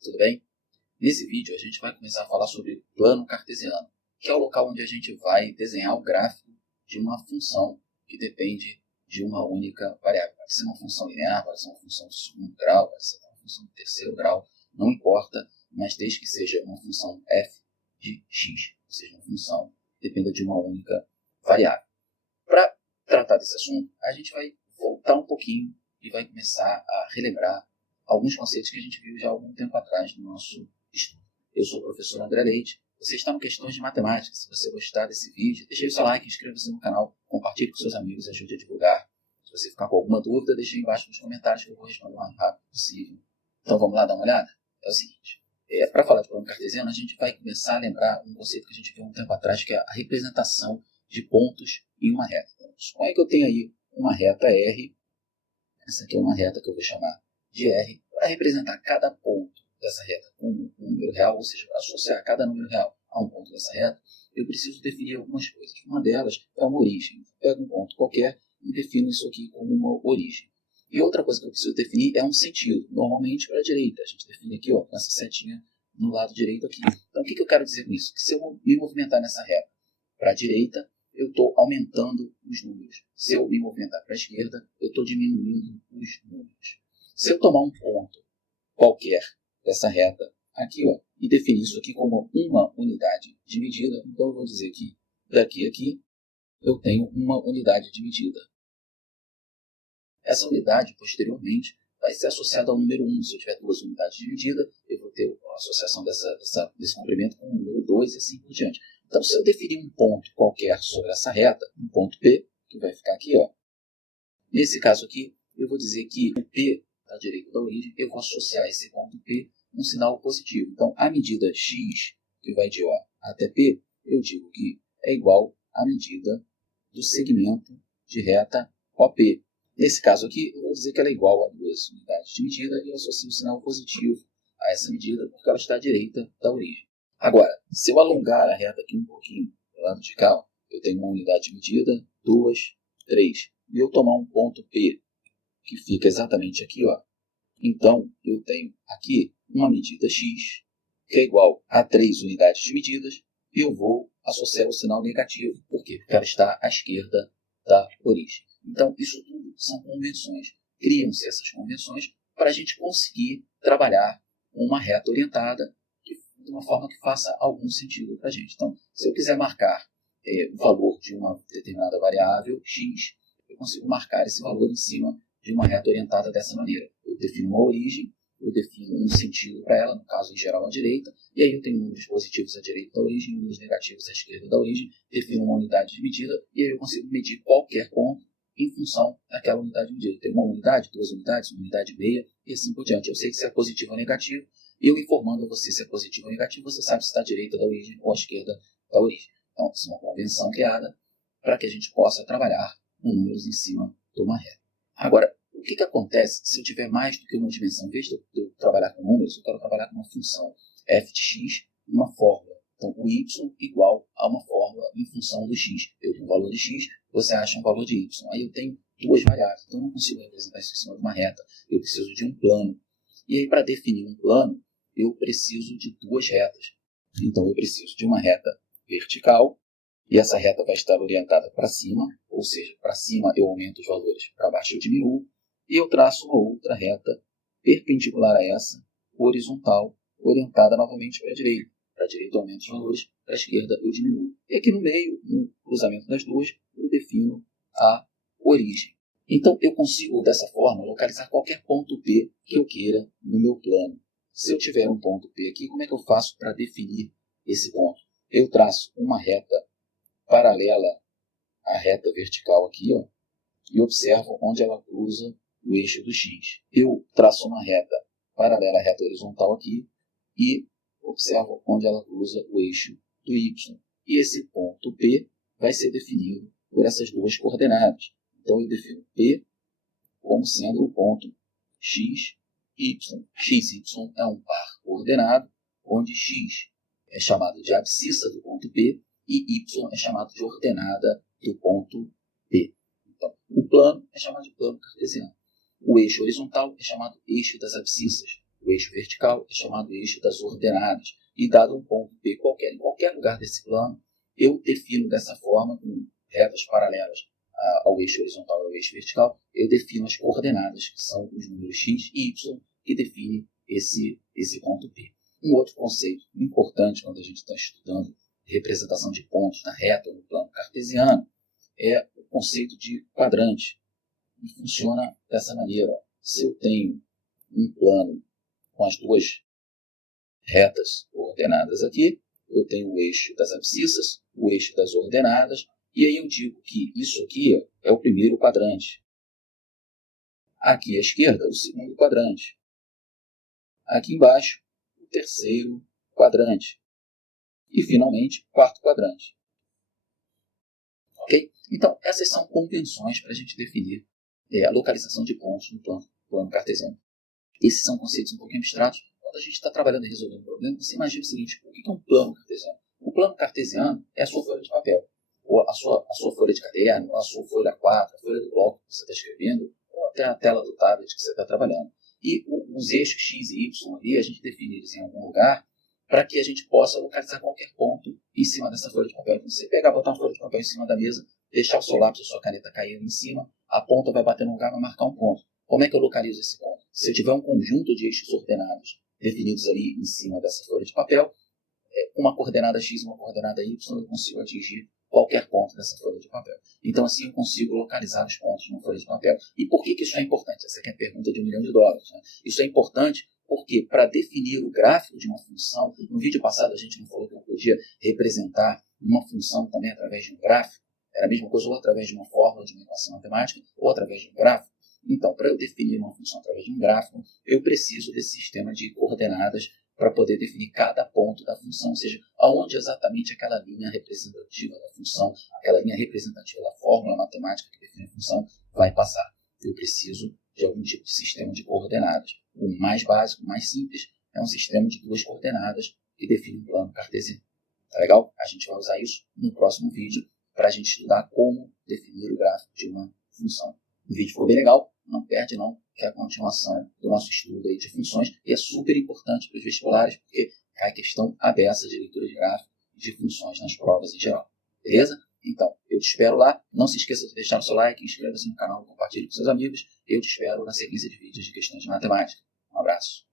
tudo bem? Nesse vídeo a gente vai começar a falar sobre plano cartesiano, que é o local onde a gente vai desenhar o gráfico de uma função que depende de uma única variável. Pode ser uma função linear, pode ser uma função de segundo grau, pode ser uma função de terceiro grau, não importa, mas desde que seja uma função f de x, ou seja, uma função que dependa de uma única variável. Para tratar desse assunto, a gente vai voltar um pouquinho e vai começar a relembrar alguns conceitos que a gente viu já há algum tempo atrás no nosso estudo. Eu sou o professor André Leite, você está no Questões de Matemática. Se você gostar desse vídeo, deixe o seu like, inscreva-se no canal, compartilhe com seus amigos e ajude a divulgar. Se você ficar com alguma dúvida, deixe aí embaixo nos comentários que eu vou responder o mais rápido possível. Então vamos lá dar uma olhada? É o seguinte, para falar de plano cartesiano, a gente vai começar a lembrar um conceito que a gente viu há um tempo atrás, que é a representação de pontos em uma reta. Então, suponha que eu tenho aí uma reta R, essa aqui é uma reta que eu vou chamar de R, para representar cada ponto dessa reta com um número real, ou seja, para associar cada número real a um ponto dessa reta, eu preciso definir algumas coisas. Uma delas é uma origem. Eu pego um ponto qualquer e defino isso aqui como uma origem. E outra coisa que eu preciso definir é um sentido, normalmente para a direita. A gente define aqui, ó, com essa setinha no lado direito aqui. Então, o que eu quero dizer com isso? Que se eu me movimentar nessa reta para a direita, eu estou aumentando os números. Se eu me movimentar para a esquerda, eu estou diminuindo os números. Se eu tomar um ponto qualquer dessa reta aqui, ó, e definir isso aqui como uma unidade de medida, então eu vou dizer que daqui a aqui eu tenho uma unidade de medida. Essa unidade, posteriormente, vai ser associada ao número 1. Se eu tiver duas unidades de medida, eu vou ter a associação desse comprimento com o número 2 e assim por diante. Então, se eu definir um ponto qualquer sobre essa reta, um ponto P, que vai ficar aqui, ó, nesse caso aqui, eu vou dizer que o P da direita da origem, eu vou associar esse ponto P um sinal positivo. Então, a medida x, que vai de O até P, eu digo que é igual à medida do segmento de reta OP. Nesse caso aqui, eu vou dizer que ela é igual a duas unidades de medida e eu associo o sinal positivo a essa medida porque ela está à direita da origem. Agora, se eu alongar a reta aqui um pouquinho do lado de cá, eu tenho uma unidade de medida, 2, 3, e eu tomar um ponto P, que fica exatamente aqui, ó, então eu tenho aqui uma medida x, que é igual a 3 unidades de medidas, e eu vou associar o sinal negativo. Por quê? Porque ela está à esquerda da origem. Então, isso tudo são convenções. Criam-se essas convenções para a gente conseguir trabalhar uma reta orientada de uma forma que faça algum sentido para a gente. Então, se eu quiser marcar o valor de uma determinada variável, x, eu consigo marcar esse valor em cima de uma reta orientada dessa maneira. Eu defino uma origem, eu defino um sentido para ela, no caso, em geral, à direita, e aí eu tenho números positivos à direita da origem, números negativos à esquerda da origem, defino uma unidade de medida, e aí eu consigo medir qualquer ponto em função daquela unidade de medida. Eu tenho uma unidade, duas unidades, uma unidade e meia, e assim por diante. Eu sei que se é positivo ou negativo, eu informando a você se é positivo ou negativo, você sabe se está à direita da origem ou à esquerda da origem. Então, isso é uma convenção criada para que a gente possa trabalhar com números em cima de uma reta. Agora, o que acontece se eu tiver mais do que uma dimensão? Em vez de eu trabalhar com números, eu quero trabalhar com uma função f de x, uma fórmula. Então, o y igual a uma fórmula em função do x. Eu tenho um valor de x, você acha um valor de y. Aí eu tenho duas variáveis, então eu não consigo representar isso em cima de uma reta. Eu preciso de um plano. E aí, para definir um plano, eu preciso de duas retas. Então, eu preciso de uma reta vertical, e essa reta vai estar orientada para cima, ou seja, para cima eu aumento os valores, para baixo eu diminuo, e eu traço uma outra reta perpendicular a essa, horizontal, orientada novamente para a direita. Para a direita eu aumento os valores, para a esquerda eu diminuo. E aqui no meio, no cruzamento das duas, eu defino a origem. Então eu consigo, dessa forma, localizar qualquer ponto P que eu queira no meu plano. Se eu tiver um ponto P aqui, como é que eu faço para definir esse ponto? Eu traço uma reta paralela à reta vertical aqui, ó, e observo onde ela cruza o eixo do x. Eu traço uma reta paralela à reta horizontal aqui e observo onde ela cruza o eixo do y. E esse ponto P vai ser definido por essas duas coordenadas. Então, eu defino P como sendo o ponto x, y. X e y é um par coordenado, onde x é chamado de abscissa do ponto P e y é chamado de ordenada do ponto P. Então, o plano é chamado de plano cartesiano. O eixo horizontal é chamado eixo das abscissas. O eixo vertical é chamado eixo das ordenadas. E dado um ponto P qualquer, em qualquer lugar desse plano, eu defino dessa forma, com retas paralelas ao eixo horizontal e ao eixo vertical, eu defino as coordenadas, que são os números x e y, que definem esse ponto P. Um outro conceito importante quando a gente está estudando representação de pontos na reta ou no plano cartesiano é o conceito de quadrante. E funciona dessa maneira. Se eu tenho um plano com as duas retas ordenadas aqui, eu tenho o eixo das abscissas, o eixo das ordenadas, e aí eu digo que isso aqui é o primeiro quadrante. Aqui à esquerda, o segundo quadrante. Aqui embaixo, o terceiro quadrante. E, finalmente, o quarto quadrante. Ok? Então, essas são convenções para a gente definir a localização de pontos no plano cartesiano. Esses são conceitos um pouquinho abstratos. Quando a gente está trabalhando e resolvendo um problema, você imagina o seguinte: o que é um plano cartesiano? O plano cartesiano é a sua folha de papel, ou a sua folha de caderno, ou a sua folha 4, a folha do bloco que você está escrevendo, ou até a tela do tablet que você está trabalhando. E os eixos x e y ali, a gente define eles em algum lugar para que a gente possa localizar qualquer ponto em cima dessa folha de papel. Então, você pegar, botar uma folha de papel em cima da mesa, deixar o seu lápis ou sua caneta cair em cima, a ponta vai bater no lugar, vai marcar um ponto. Como é que eu localizo esse ponto? Se eu tiver um conjunto de eixos ordenados definidos ali em cima dessa folha de papel, uma coordenada x e uma coordenada y, eu consigo atingir qualquer ponto dessa folha de papel. Então, assim, eu consigo localizar os pontos numa folha de papel. E por que isso é importante? Essa aqui é a pergunta de $1 milhão. Né? Isso é importante porque, para definir o gráfico de uma função, no vídeo passado a gente não falou que eu podia representar uma função também através de um gráfico. Era a mesma coisa ou através de uma fórmula, de uma equação matemática, ou através de um gráfico. Então, para eu definir uma função através de um gráfico, eu preciso desse sistema de coordenadas para poder definir cada ponto da função, ou seja, aonde exatamente aquela linha representativa da função, aquela linha representativa da fórmula matemática que define a função, vai passar. Eu preciso de algum tipo de sistema de coordenadas. O mais básico, o mais simples, é um sistema de duas coordenadas que define um plano cartesiano. Tá legal? A gente vai usar isso no próximo vídeo para a gente estudar como definir o gráfico de uma função. O vídeo ficou bem legal, não perde não, que é a continuação do nosso estudo aí de funções, e é super importante para os vestibulares, porque cai questão aberta de leitura de gráfico e de funções nas provas em geral. Beleza? Então, eu te espero lá. Não se esqueça de deixar o seu like, inscreva-se no canal, compartilhe com seus amigos. Eu te espero na sequência de vídeos de questões de matemática. Um abraço.